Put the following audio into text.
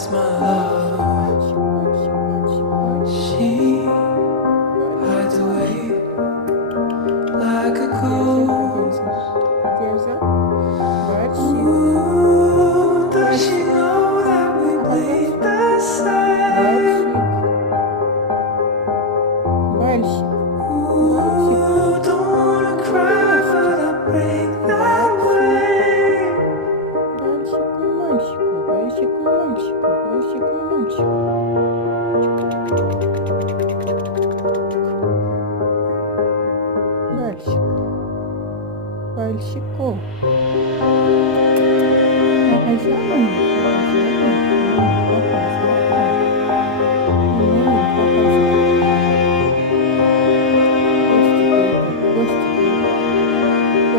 that's my love. She hides away like a ghost. Ooh, does she know that we bleed the same? Ooh, don't wanna cry but I break that way. Барсику. Показала?